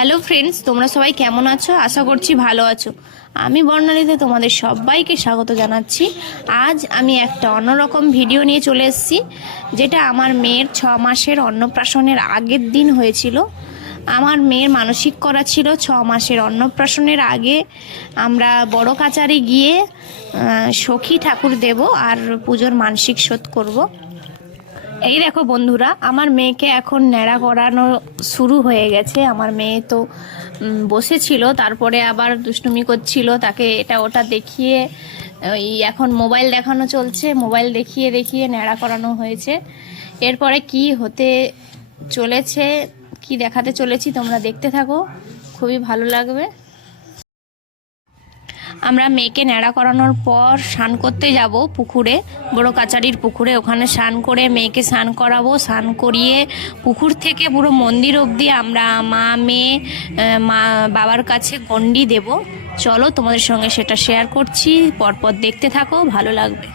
Hello friends, তোমরা সবাই কেমন আছো? আশা করছি ভালো আছো। আমি বর্ণালীতে তোমাদের সবাইকে স্বাগত জানাচ্ছি। আজ আমি একটা অন্যরকম ভিডিও নিয়ে চলে এসেছি, যেটা আমার মেয়ের ছ মাসের অন্নপ্রাশনের আগের দিন হয়েছিল। আমার মেয়ের মানসিক করা ছিল, ছ মাসের অন্নপ্রাশনের আগে আমরা বড় কাচারে গিয়ে সখী ঠাকুর দেব আর পুজোর মানসিক শোধ করব। এই দেখো বন্ধুরা, আমার মেয়েকে এখন ন্যাড়া করানো শুরু হয়ে গেছে। আমার মেয়ে তো বসেছিল, তারপরে আবার দুষ্টুমি করছিল, তাকে এটা ওটা দেখিয়ে, ওই এখন মোবাইল দেখানো চলছে, মোবাইল দেখিয়ে দেখিয়ে ন্যাড়া করানো হয়েছে। এরপরে কি হতে চলেছে, কি দেখাতে চলেছি তোমরা দেখতে থাকো, খুবই ভালো লাগবে। আমরা মেয়েকে ন্যাড়া করানোর পর স্নান করতে যাব পুকুরে, বড় কাচারির পুকুরে। ওখানে স্নান করে মেয়েকে স্নান করাবো। স্নান করিয়ে পুকুর থেকে পুরো মন্দির অবধি আমরা মা, মেয়ে মা, বাবার কাছে গন্ডি দেব। চলো তোমাদের সঙ্গে সেটা শেয়ার করছি। পরপর দেখতে থাকো, ভালো লাগবে।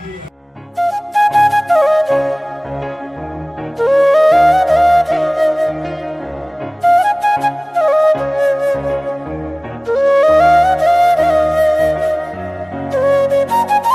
Música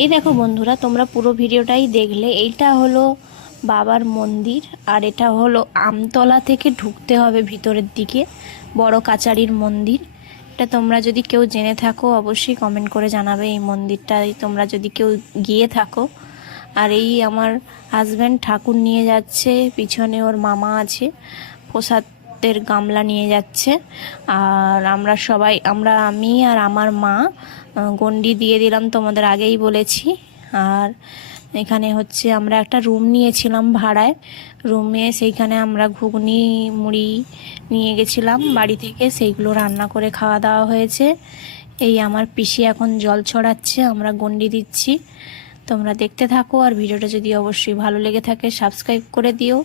এই দেখো বন্ধুরা, তোমরা পুরো ভিডিওটাই দেখলে। এইটা হলো বাবার মন্দির, আর এটা হলো আমতলা থেকে ঢুকতে হবে ভিতরের দিকে, বড় কাচারির মন্দির। এটা তোমরা যদি কেউ জেনে থাকো, অবশ্যই কমেন্ট করে জানাবে এই মন্দিরটাই। তোমরা যদি কেউ গিয়ে থাকো, আর এই আমার হাজব্যান্ড ঠাকুর নিয়ে যাচ্ছে, পিছনে ওর মামা আছে প্রসাদের গামলা নিয়ে যাচ্ছে। আর আমরা সবাই, আমরা, আমি আর আমার মা গন্ডি দিয়ে দিলাম তোমাদের আগেই বলেছি। আর এখানে হচ্ছে আমরা একটা রুম নিয়েছিলাম ভাড়ায়। রুমে সেইখানে আমরা ঘুগনি, মুড়ি নিয়ে গেছিলাম। বাড়ি থেকে সেইগুলো রান্না করে খাওয়া দাওয়া হয়েছে। এই আমার পিসি এখন জল ছড়াচ্ছে, আমরা গন্ডি দিচ্ছি। তোমরা দেখতে থাকো আর ভিডিওটা যদি অবশ্যই ভালো লেগে থাকে, সাবস্ক্রাইব করে দিও।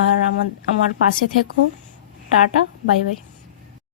আর আমার আমার পাশে থেকো। Tata bye bye.